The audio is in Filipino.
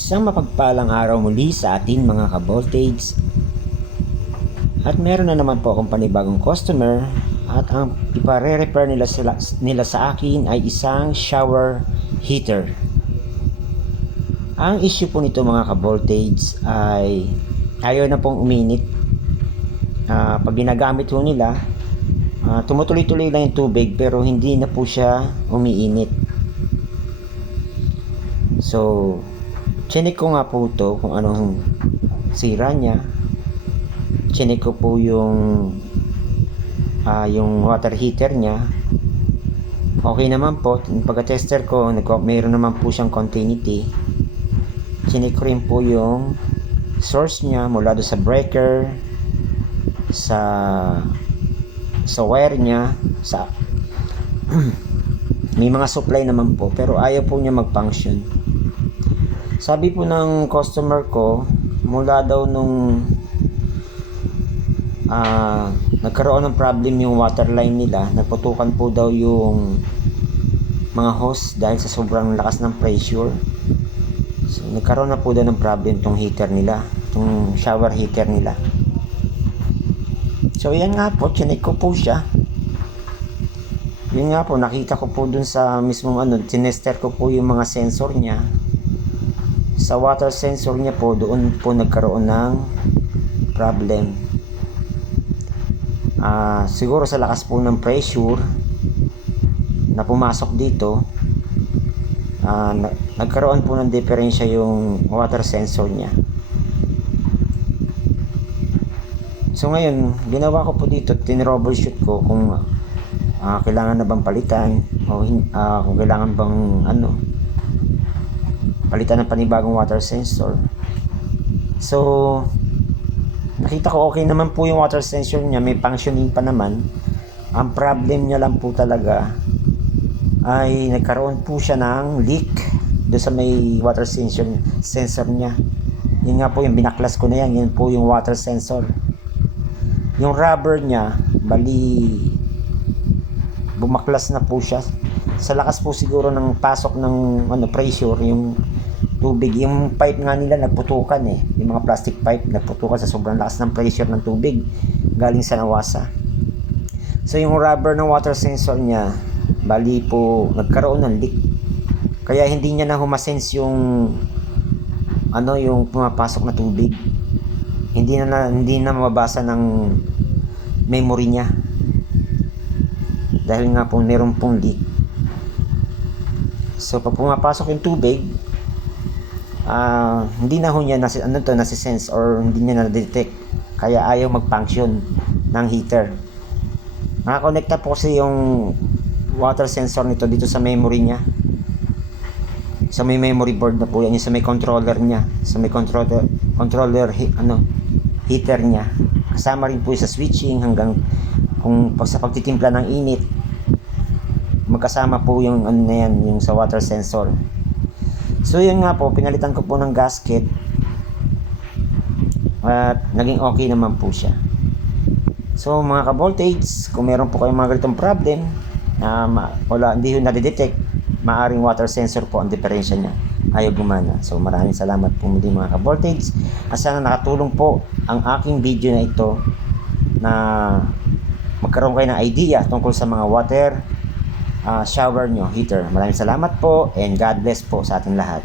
Isang mapagpalang araw muli sa atin mga ka-voltage. At meron na naman po akong panibagong customer at ang ipare-repair nila sa akin ay isang shower heater. Ang issue po nito mga ka-voltage ay ayaw na pong uminit. Pag ginagamit po nila, tumutuloy-tuloy lang yung tubig pero hindi na po siya umiinit. So, chinek ko nga po ito kung anong sira niya. Chinek ko po yung water heater niya. Okay naman po. Pagka-tester ko, mayroon naman po siyang continuity. Chinek ko rin po yung source niya mula do sa breaker, sa wire niya, may mga supply naman po pero ayaw po niya mag-function. Sabi po ng customer ko, mula daw nung nagkaroon ng problem yung water line nila, nagputukan po daw yung mga hose dahil sa sobrang lakas ng pressure. So, nagkaroon na po daw ng problem tong heater nila, tong shower heater nila. So, yan nga po, chinek ko po siya. Yun nga po, nakita ko po dun sa mismong tinester ko po yung mga sensor niya. Sa water sensor niya po, doon po nagkaroon ng problem. Siguro sa lakas po ng pressure na pumasok dito, nagkaroon po ng diferensya yung water sensor niya. So ngayon, ginawa ko po dito, tinroubleshoot ko kung kailangan na bang palitan o kung kailangan bang palitan ng panibagong water sensor. So nakita ko okay naman po yung water sensor niya, may functioning pa naman. Ang problem niya lang po talaga ay nagkaroon po siya ng leak doon sa may water sensor niya. Yun nga po yung binaklas ko na yan, yun po yung water sensor. Yung rubber niya, bali bumaklas na po siya. Sa lakas po siguro ng pasok ng pressure, yung tubig, yung pipe nga nila nagputukan yung mga plastic pipe nagputukan sa sobrang lakas ng pressure ng tubig galing sa nawasa. So yung rubber ng water sensor niya, bali po nagkaroon ng leak. Kaya hindi niya na humasense yung yung pumapasok na tubig. Hindi na mababasa ng memory niya. Dahil nga po meron pong leak. So pag pumapasok yung tubig, hindi na ho niya nasi-sense or hindi niya na-detect. Kaya ayaw mag-function ng heater. Nakakonekta po kasi yung water sensor nito dito sa memory niya. Sa may memory board na po yan, sa may controller niya, sa may controller heater niya. Kasama rin po sa switching hanggang kung sa pagtitimpla ng init, magkasama po yung yung sa water sensor. So yun nga po, pinalitan ko po ng gasket at naging okay naman po siya. So mga ka-voltage, kung meron po kayong mga ganitong problem na hindi yun nadidetect, maaring water sensor po ang diferensya niya, ayaw gumana. So maraming salamat po muli mga ka-voltage at sana nakatulong po ang aking video na ito na magkaroon kayo ng idea tungkol sa mga water shower nyo, heater. Maraming salamat po and God bless po sa ating lahat.